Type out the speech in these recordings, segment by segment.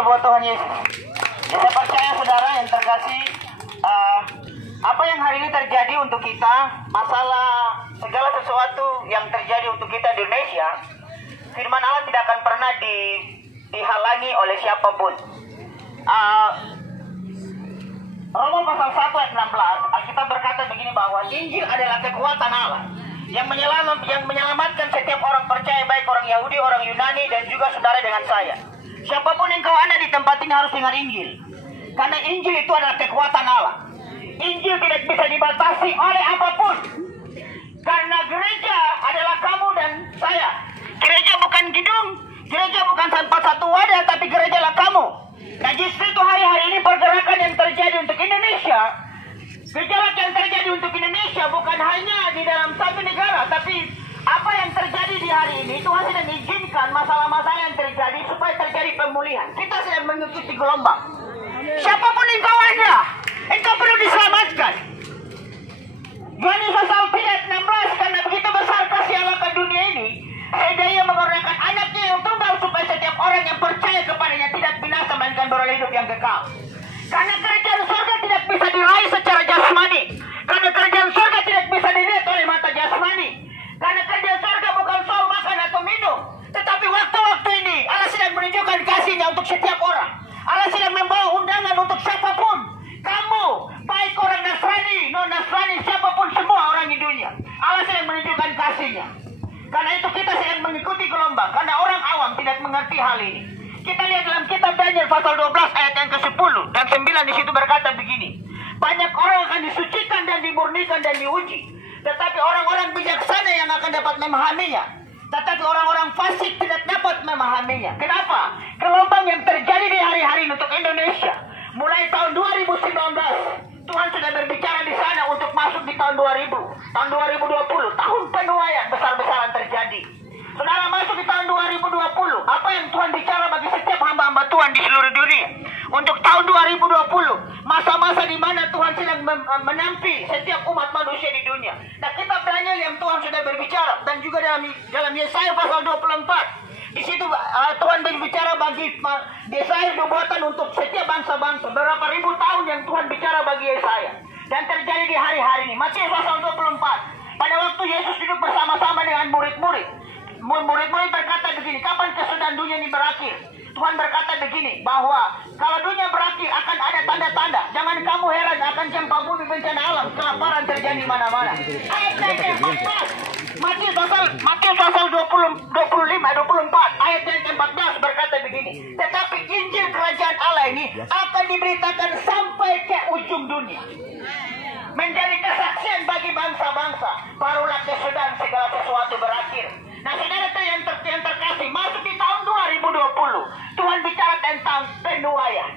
betul buat Tuhan Yesus. Ya, saya percaya saudara yang terkasih, apa yang hari ini terjadi untuk kita, masalah segala sesuatu yang terjadi untuk kita di Indonesia, firman Allah tidak akan pernah dihalangi oleh siapapun. Roma pasal 1 ayat 16, Alkitab berkata begini bahwa Injil adalah kekuatan Allah yang menyelamatkan setiap orang percaya, baik orang Yahudi, orang Yunani, dan juga saudara dengan saya. Siapapun engkau ada di tempat ini harus dengar Injil. Karena Injil itu adalah kekuatan Allah. Injil tidak bisa dibatasi oleh apapun. Karena gereja adalah kamu dan saya. Gereja bukan gedung, gereja bukan tempat satu wadah, tapi gereja adalah kamu. Nah justru itu hari-hari ini pergerakan yang terjadi untuk Indonesia, gejolak yang terjadi untuk Indonesia bukan hanya di dalam satu negara, tapi apa yang terjadi di hari ini Tuhan sedang izinkan masalah-masalah yang terjadi supaya terjadi pemulihan. Kita sedang mengikuti gelombang. Siapapun engkau ada, engkau perlu diselamatkan. Yohanes pasal 3 ayat 16, karena begitu besar kasih Allah ke dunia ini, sehingga Ia mengorbankan anaknya yang tunggal supaya setiap orang yang percaya kepadanya tidak binasa melainkan beroleh hidup yang kekal. Karena kerajaan surga tidak bisa diraih secara jasmani. Karena kerajaan surga tidak bisa dilihat oleh mata jasmani. Karena kerajaan surga bukan soal makan atau minum. Tetapi waktu-waktu ini Allah sedang menunjukkan kasih-Nya untuk setiap orang. Allah sedang membawa undangan untuk siapapun. Kamu, baik orang Nasrani, non-Nasrani, siapapun, semua orang di dunia. Allah sedang menunjukkan kasih-Nya. Karena itu kita sedang mengikuti gelombang. Karena orang awam tidak mengerti hal ini. Kita lihat dalam kitab Daniel pasal 12 ayat yang ke-10 dan 9, di situ berkata begini. Banyak orang akan disucikan dan dimurnikan dan diuji. Tetapi orang-orang bijaksana yang akan dapat memahaminya. Tetapi orang-orang fasik tidak dapat memahaminya. Kenapa? Gelombang yang terjadi di hari-hari untuk Indonesia. Mulai tahun 2019, Tuhan sudah berbicara di sana untuk masuk di tahun 2000. Tahun 2020, tahun penuaian besar-besaran terjadi. Saudara masuk di tahun 2020, apa yang Tuhan bicara bagi setiap hamba-hamba Tuhan di seluruh dunia? Untuk tahun 2020, masa-masa di mana Tuhan sedang menampi setiap umat manusia di dunia. Nah, kitab Daniel yang Tuhan sudah berbicara, dan juga dalam Yesaya pasal 24, di situ Tuhan berbicara bagi Yesaya nubuatan untuk setiap bangsa-bangsa. Berapa ribu tahun yang Tuhan bicara bagi Yesaya. Dan terjadi di hari-hari ini. Matius pasal 24, pada waktu Yesus duduk bersama-sama dengan murid-murid. Murid-murid berkata begini, kapan kesudahan dunia ini berakhir? Tuhan berkata begini, bahwa kalau dunia berakhir akan ada tanda-tanda. Jangan kamu heran akan gempa bumi, bencana alam, kelaparan terjadi mana-mana. Ayat yang ke-14, Matius pasal 24, ayat yang ke-14 berkata begini. Tetapi Injil kerajaan Allah ini akan diberitakan sampai ke ujung dunia, menjadi kesaksian bagi bangsa-bangsa. Barulah kesudahan segala sesuatu berakhir. Nah, saudara yang terkasih, masuk di tahun 2020, Tuhan bicara tentang penuaian.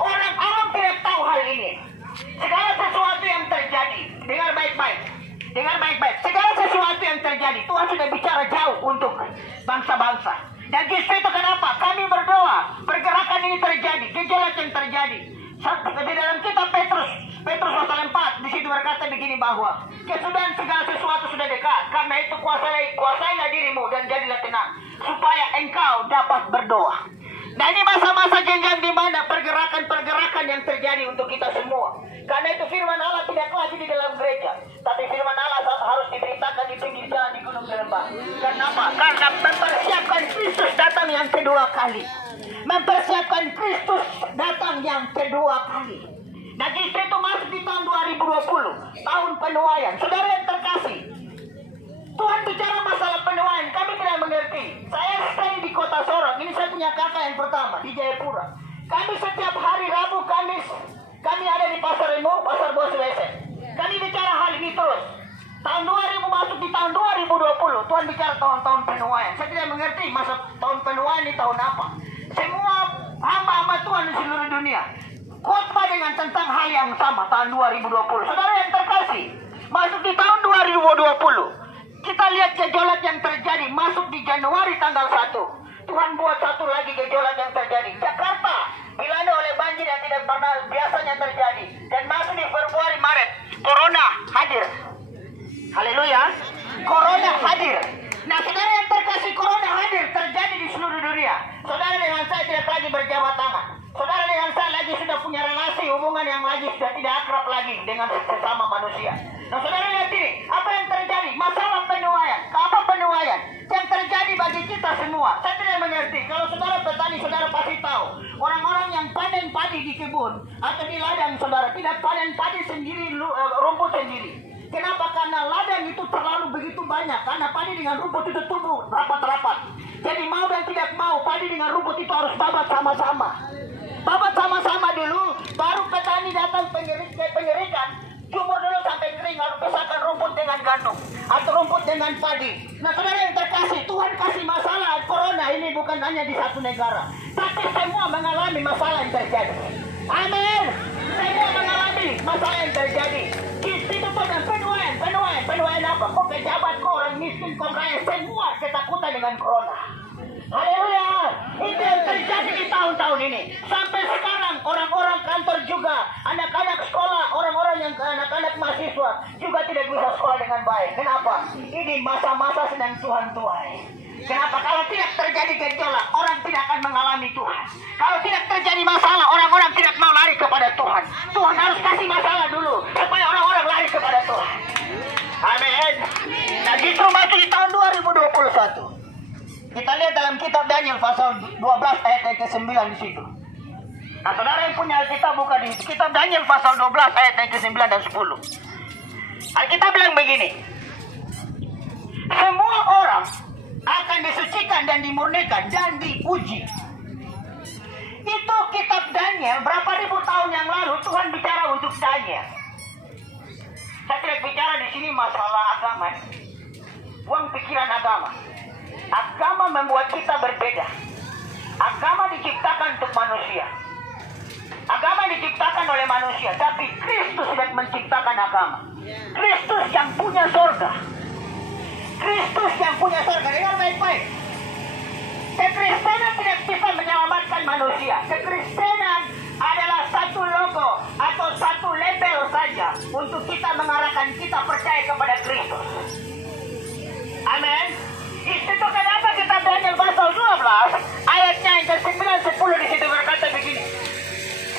Orang awam tidak tahu hal ini. Segala sesuatu yang terjadi, dengar baik-baik. Segala sesuatu yang terjadi, Tuhan sudah bicara jauh untuk bangsa-bangsa. Dan justru itu kenapa kami berdoa, pergerakan ini terjadi, gejolak yang terjadi. Di dalam kitab Petrus pasal 4, di situ berkata begini bahwa kesudahan segala sesuatu sudah dekat. Karena itu kuasailah dirimu dan jadilah tenang, supaya engkau dapat berdoa. Nah, ini masa-masa jenjang di mana pergerakan yang terjadi untuk kita semua. Karena itu firman Allah tidak lagi di dalam gereja, tapi firman Allah harus diberitakan di pinggir jalan, di gunung, di lembah. Kenapa? Karena mempersiapkan Kristus datang yang kedua kali. Nah, justru itu masuk di tahun 2020, tahun penuaian. Saudara yang terkasih, Tuhan bicara masalah penuaian, kami tidak mengerti. Saya stay di kota Sorong, ini saya punya kakak yang pertama di Jayapura. Kami setiap hari Rabu, Kamis, kami ada di Pasar Remo, Pasar Bos Wesen. Kami bicara hal ini terus. Tahun 2000 masuk di tahun 2020, Tuhan bicara tahun-tahun penuaian. Saya tidak mengerti masa tahun penuaian ini tahun apa. Semua hamba-hamba Tuhan di seluruh dunia khotbah dengan tentang hal yang sama tahun 2020. Saudara yang terkasih, masuk di tahun 2020, kita lihat gejolak yang terjadi. Masuk di Januari tanggal 1, Tuhan buat satu lagi gejolak yang terjadi. Jakarta dilanda oleh banjir yang tidak pernah biasanya terjadi. Dan masuk di Februari, Maret, Corona hadir. Haleluya, Corona hadir. Nah, saudara yang terkasih, Corona hadir terjadi di seluruh dunia. Saudara dengan saya tidak lagi berjalan berjabat tangan. Saudara dengan saya lagi sudah punya relasi, hubungan yang lagi sudah tidak akrab lagi dengan sesama manusia. Nah saudara lihat ini, apa yang terjadi? Masalah penuaian. Apa penuaian? Yang terjadi bagi kita semua. Saya tidak mengerti. Kalau saudara petani, saudara pasti tahu. Orang-orang yang panen padi di kebun atau di ladang, saudara tidak panen padi sendiri, rumput sendiri. Kenapa? Karena ladang itu terlalu begitu banyak. Karena padi dengan rumput itu tumbuh rapat-rapat. Jadi mau dan tidak mau, padi dengan rumput itu harus babat sama-sama. Babat sama-sama dulu, baru petani datang pengerikan. Jumur dulu sampai kering, lalu pisahkan rumput dengan gandum atau rumput dengan padi. Nah saudara yang terkasih, Tuhan kasih masalah corona ini bukan hanya di satu negara, tapi semua mengalami masalah yang terjadi. Amin. Semua mengalami masalah yang terjadi. Itu pun dan penuaian apa? Kok pejabat, kok orang miskin, kok kaya, semua ketakutan dengan corona. Haleluya. Itu yang terjadi di tahun-tahun ini. Sampai sekarang orang-orang kantor juga, anak-anak sekolah, orang-orang yang anak-anak mahasiswa juga tidak bisa sekolah dengan baik. Kenapa? Ini masa-masa sedang Tuhan tuai. Kenapa? Kalau tidak terjadi gejolak, orang tidak akan mengalami Tuhan. Kalau tidak terjadi masalah, orang-orang tidak mau lari kepada Tuhan. Tuhan harus kasih masalah dulu supaya orang-orang lari kepada Tuhan. Amin. Nah justru masuk di tahun 2021. Kita lihat dalam kitab Daniel pasal 12 ayat ke-9 di situ. Nah, saudara yang punya Alkitab buka di kitab Daniel pasal 12 ayat ke-9 dan 10. Alkitab bilang begini. Semua orang akan disucikan dan dimurnikan dan diuji. Itu kitab Daniel berapa ribu tahun yang lalu Tuhan bicara untuk Daniel. Saya tidak bicara di sini masalah agama. Buang pikiran agama. Agama membuat kita berbeda. Agama diciptakan untuk manusia. Agama diciptakan oleh manusia, tapi Kristus sudah menciptakan agama. Kristus yang punya surga. Kristus yang punya surga. Dengar baik-baik. Kekristenan tidak bisa menyelamatkan manusia. Kekristenan adalah satu logo atau satu label saja untuk kita mengarahkan kita percaya kepada Kristus. Amin. Itu kenapa kita Daniel pasal 12 ayatnya yang ke-9 10 di situ berkata begini.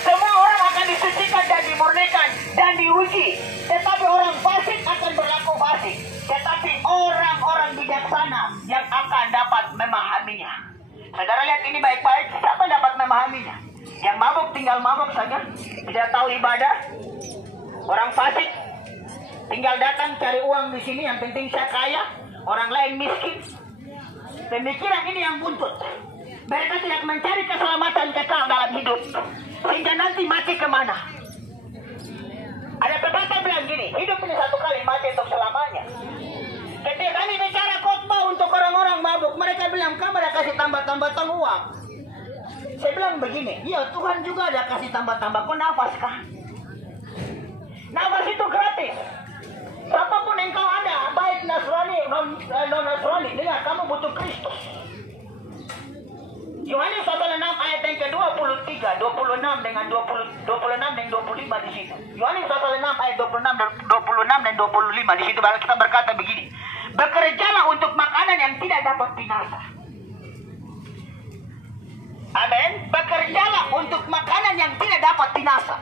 Semua orang akan disucikan dan dimurnikan dan diuji, tetapi orang fasik akan berlaku fasik, tetapi orang-orang bijaksana yang akan dapat memahaminya. Saudara lihat ini baik-baik, siapa dapat memahaminya? Yang mabuk tinggal mabuk saja, tidak tahu ibadah. Orang fasik tinggal datang cari uang di sini, yang penting saya kaya. Orang lain miskin. Pemikiran ini yang buntut. Mereka tidak mencari keselamatan kekal dalam hidup, sehingga nanti mati kemana? Ada pepatah bilang gini, hidup ini satu kali, mati untuk selamanya. Ketika kami bicara khotbah untuk orang-orang mabuk, mereka bilang kamu ada kasih tambah-tambah uang. Saya bilang begini, ya Tuhan juga ada kasih tambah-tambah. Kok nafas kah? Nafas itu gratis. Siapapun engkau ada, baik Nasrani, non-Nasrani, dengar, kamu butuh Kristus. Yohanes pasal 6 ayat yang ke-23, 26 dengan 26 dan 25 di situ. Yohanes pasal 6 ayat 26 dan 25 di situ kita berkata begini. Bekerjalah untuk makanan yang tidak dapat binasa. Amin. Bekerjalah untuk makanan yang tidak dapat binasa.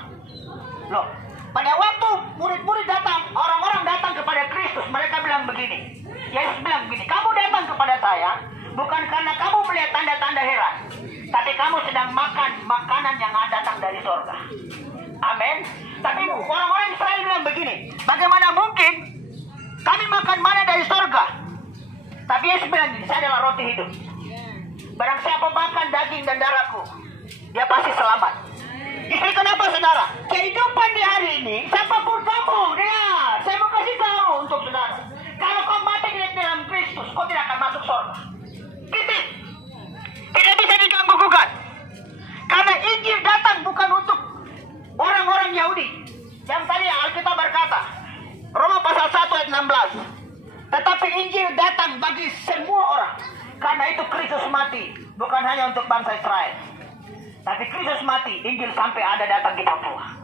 Loh, pada waktu murid-murid datang, orang-orang datang kepada Kristus, mereka bilang begini. Yesus bilang begini, kamu datang kepada saya bukan karena kamu melihat tanda-tanda heran, tapi kamu sedang makan makanan yang datang dari surga. Amin. Tapi orang-orang Israel bilang begini, bagaimana mungkin kami makan mana dari surga? Tapi Yesus bilang begini, saya adalah roti hidup. Barang siapa makan daging dan darahku, dia pasti selamat. Jadi kenapa saudara? Kehidupan di hari ini, siapapun kamu, ya, saya mau kasih tahu untuk saudara. Kalau kau mati di dalam Kristus, kau tidak akan masuk surga. Titik. Tidak bisa diganggu gugat. Karena Injil datang bukan untuk orang-orang Yahudi. Yang tadi Alkitab berkata, Roma pasal 1 ayat 16. Tetapi Injil datang bagi semua orang. Karena itu Kristus mati, bukan hanya untuk bangsa Israel. Tapi Kristus mati, Injil sampai ada datang di Papua.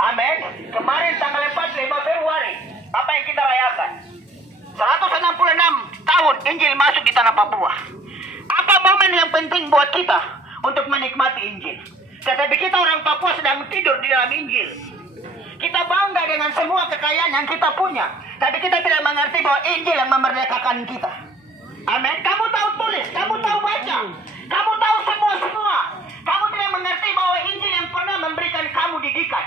Amin. Kemarin tanggal 5 Februari, apa yang kita rayakan? 166 tahun Injil masuk di tanah Papua. Apa momen yang penting buat kita untuk menikmati Injil. Tetapi kita orang Papua sedang tidur di dalam Injil. Kita bangga dengan semua kekayaan yang kita punya, tapi kita tidak mengerti bahwa Injil yang memerdekakan kita. Amin. Kamu tahu tulis, kamu tahu baca, kamu tahu semua. Kamu tidak mengerti bahwa Injil yang pernah memberikan kamu didikan,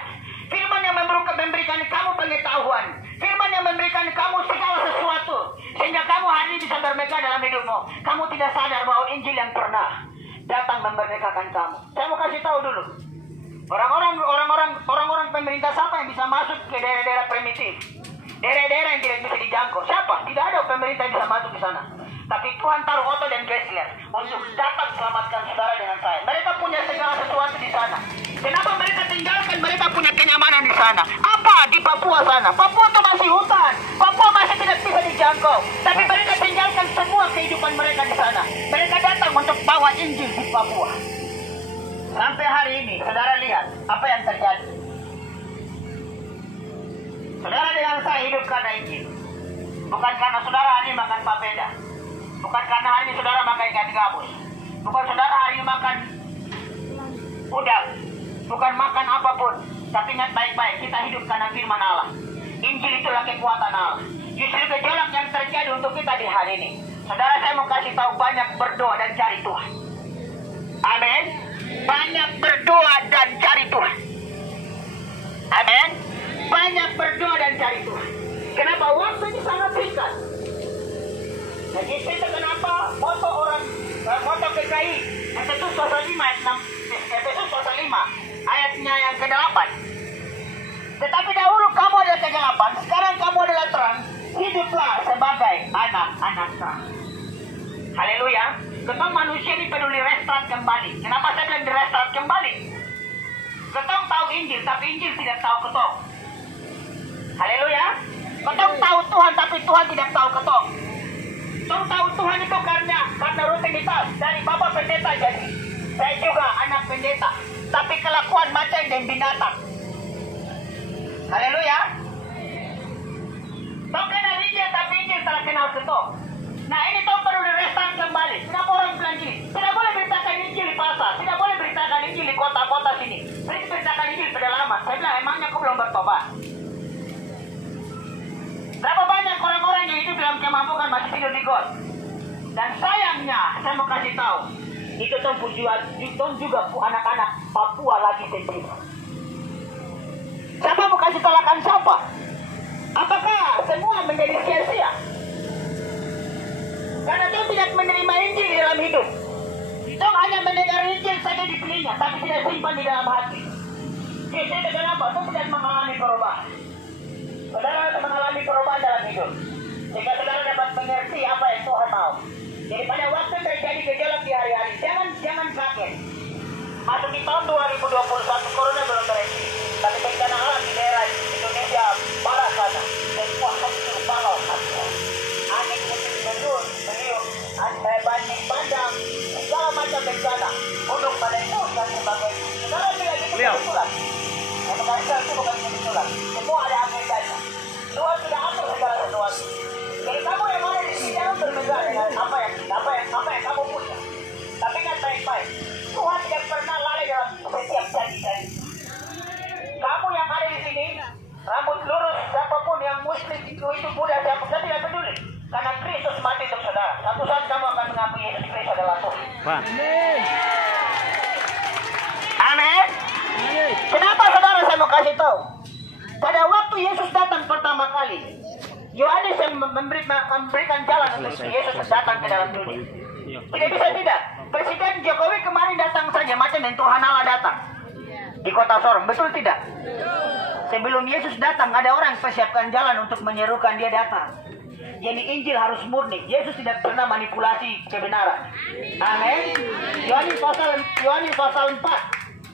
firman yang memberikan kamu pengetahuan, firman yang memberikan kamu segala sesuatu, sehingga kamu hari ini bisa bermegah dalam hidupmu. Kamu tidak sadar bahwa Injil yang pernah datang memerdekakan kamu. Saya mau kasih tahu dulu. Orang-orang pemerintah siapa yang bisa masuk ke daerah-daerah primitif, daerah-daerah yang tidak bisa dijangkau? Siapa? Tidak ada pemerintah yang bisa masuk ke sana. Tapi Tuhan taruh Otto dan Geisler untuk datang selamatkan saudara dengan saya. Mereka punya segala sesuatu di sana. Kenapa mereka tinggalkan? Mereka punya kenyamanan di sana. Apa di Papua sana? Papua itu masih hutan. Papua masih tidak bisa dijangkau. Tapi mereka tinggalkan semua kehidupan mereka di sana. Mereka datang untuk bawa Injil di Papua. Sampai hari ini, saudara lihat apa yang terjadi. Saudara dengan saya hidup karena Injil. Bukan karena saudara hari ini makan papeda. Bukan karena hari ini saudara makan ikan gabus. Bukan saudara hari ini makan udang. Bukan makan apapun. Tapi ingat baik-baik, kita hidup karena firman Allah. Injil itulah kekuatan Allah. Justru gejolak yang terjadi untuk kita di hari ini. Saudara, saya mau kasih tahu, banyak berdoa dan cari Tuhan. Amin. Banyak berdoa dan cari Tuhan. Amin. Banyak berdoa dan cari Tuhan. Kenapa? Waktu ini sangat singkat. Jadi itu kenapa moto PKI Efesus pasal 5 ayat 6, Efesus pasal 5 ayatnya yang ke-8. Tetapi dahulu kamu adalah kegelapan, sekarang kamu adalah terang. Hiduplah sebagai anak-anak terang. Haleluya. Ketong manusia ini peduli restart kembali. Kenapa saya bilang di restart kembali? Ketong tahu Injil, tapi Injil tidak tahu ketong. Haleluya. Ketong tahu Tuhan, tapi Tuhan tidak tahu ketong. Ketong tahu Tuhan itu karena rutinitas. Dari Bapak pendeta jadi. Saya juga anak pendeta. Tapi kelakuan macam dan binatang. Haleluya. Ketong kenal Injil, tapi Injil telah kenal ketong. Nah, ini toh perlu direstart kembali. Kenapa orang bilang gini? Tidak boleh beritakan Injil di pasar. Tidak boleh beritakan Injil di kota-kota sini. Beritakan Injil pedalaman. Saya bilang, emangnya aku belum bertobat? Berapa banyak orang-orang yang hidup dalam kemampuan masih tidur di got? Dan sayangnya, saya mau kasih tahu, itu toh juga anak-anak Papua lagi sensitif. Siapa mau kasih tolakan siapa? Apakah semua menjadi sia-sia? Karena Tuhan tidak menerima Injil di dalam hidup. Tuhan hanya mendengar Injil saja di telinga, tapi tidak simpan di dalam hati. Jadi kenapa? Tuhan tidak mengalami perubahan. Saudara harus mengalami perubahan dalam hidup, sehingga saudara dapat mengerti apa yang Tuhan mau. Jadi pada waktu terjadi gejolak di hari-hari, jangan kaget. Masuk di tahun 2021, corona belum berhenti. Tapi bencana alam di daerah Indonesia barat sana, semua hancur balau hancur. Angin puting beliung, banjir bandang, segala macam bencana, gunung meletus dan sebagainya. Saudara bilang itu kebetulan. Saya itu bukan kebetulan. Semua ada agendanya. Tuhan sudah atur segala sesuatu. Jadi kamu yang ada di sini jangan bermegah dengan apa yang kamu punya. Tapi ingat baik-baik, Tuhan tidak pernah lalai dalam setiap janji-janji. Kamu yang ada di sini, rambut lurus, siapapun yang muslim itu Buddha, siapa saya tidak peduli. Karena Kristus mati untuk saudara. Satu saat kamu akan mengakui Yesus Kristus adalah Tuhan. Amin. Amin. Kenapa saudara saya mau kasih tahu? Pada waktu Yesus datang pertama kali, Yohanes yang memberikan jalan untuk Yesus datang ke dalam dunia. Tidak bisa tidak. Presiden Jokowi kemarin datang saja macam yang Tuhan Allah datang di kota Sorong. Betul tidak? Sebelum Yesus datang ada orang persiapkan jalan untuk menyerukan dia datang. Jadi Injil harus murni. Yesus tidak pernah manipulasi kebenaran. Amin. Yohanes pasal 4.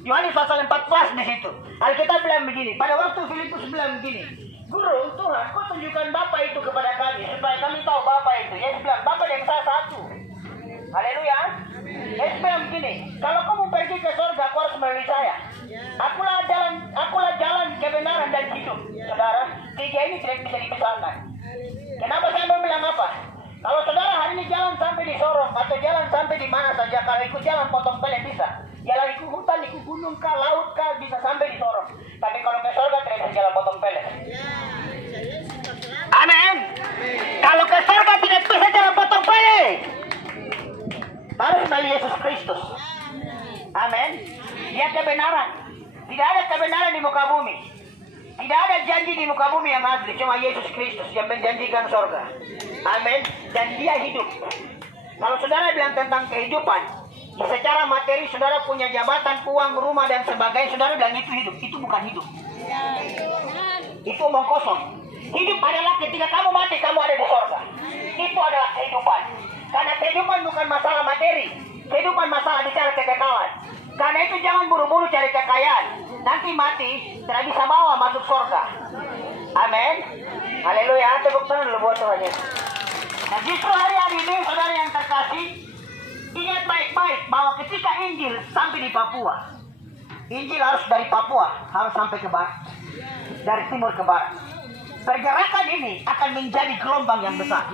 Yohanes pasal 14 di situ. Alkitab bilang begini. Pada waktu Filipus bilang begini, Guru, Tuhan, kau tunjukkan Bapa itu kepada kami supaya kami tahu Bapa itu. Yesus bilang, Bapa dan saya satu. Haleluya. Yesus bilang begini, kalau kamu pergi ke surga, kau harus melalui saya. Akulah jalan kebenaran dan hidup. Saudara, tiga ini tidak bisa dipisahkan. Kenapa saya mau bilang apa? Kalau saudara hari ini jalan sampai di Sorong atau jalan sampai di mana saja, kalau ikut jalan potong pelek bisa. gunung kah, laut kah, bisa sampai di sorong. Tapi kalau ke surga tidak bisa jalan potong pelet. Amin. Kalau ke surga tidak bisa jalan potong pelet, harus melalui Yesus Kristus. Amin. Dia kebenaran. Tidak ada kebenaran di muka bumi. Tidak ada janji di muka bumi yang asli. Cuma Yesus Kristus yang menjanjikan surga. Amin. Dan dia hidup. Kalau saudara bilang tentang kehidupan, secara materi saudara punya jabatan, uang, rumah dan sebagainya, saudara bilang itu hidup. Itu bukan hidup. Itu omong kosong. Hidup adalah ketika kamu mati, kamu ada di surga. Itu adalah kehidupan. Karena kehidupan bukan masalah materi. Kehidupan masalah bicara kekekalan. Karena itu jangan buru-buru cari kekayaan. Nanti mati, tidak bisa bawa masuk surga. Amin. Haleluya. Tepuk tangan dulu buat Tuhan Yesus. Nah, justru hari-hari ini, saudara yang terkasih, ingat baik-baik bahwa ketika Injil sampai di Papua, Injil harus dari Papua, harus sampai ke barat. Dari timur ke barat. Pergerakan ini akan menjadi gelombang yang besar.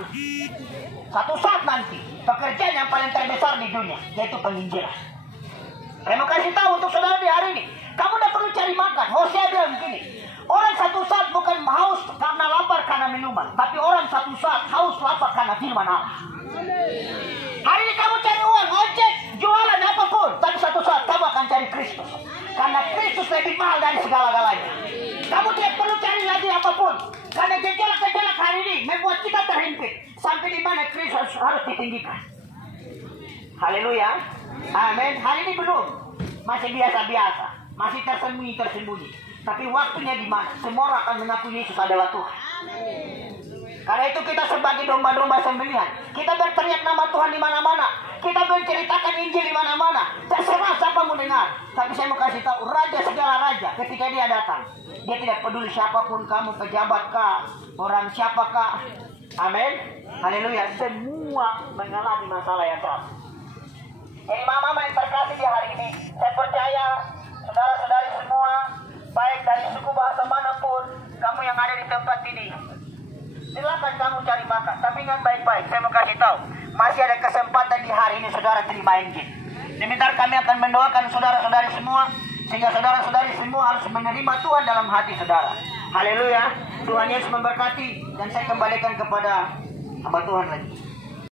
Satu saat nanti, pekerjaan yang paling terbesar di dunia, yaitu penginjilan. Saya mau kasih tahu untuk saudara di hari ini, kamu tidak perlu cari makan. Hosea bilang begini, orang satu saat bukan haus karena lapar karena minuman, tapi orang satu saat haus lapar karena firman Allah. Hari ini kamu cari uang, ojek, jualan apapun, tapi satu saat kamu akan cari Kristus. Karena Kristus lebih mahal dari segala-galanya. Kamu tidak perlu cari lagi apapun, karena gejolak-gejolak hari ini membuat kita terhimpit. Sampai di mana Kristus harus ditinggikan. Haleluya. Amin. Hari ini belum, masih biasa-biasa, masih tersembunyi-tersembunyi. Tapi waktunya di mana semua orang akan mengakui Yesus adalah Tuhan. Karena itu kita sebagai domba-domba sembelihan, kita berteriak nama Tuhan di mana-mana, kita menceritakan Injil di mana-mana. Terserah siapa mau dengar. Tapi saya mau kasih tahu, raja segala raja, ketika dia datang, dia tidak peduli siapapun kamu, pejabat kah, orang siapakah. Amin. Haleluya. Semua mengalami masalah yang sama. Jadi mama-mama yang terkasih di hari ini, saya percaya saudara-saudari semua, baik dari suku bahasa manapun, kamu yang ada di tempat ini, silakan kamu cari makan. Tapi ingat baik-baik, saya mau kasih tahu, masih ada kesempatan di hari ini saudara terima Injil. Sebentar kami akan mendoakan saudara-saudari semua, sehingga saudara-saudari semua harus menerima Tuhan dalam hati saudara. Haleluya. Tuhan Yesus memberkati, dan saya kembalikan kepada hamba Tuhan lagi.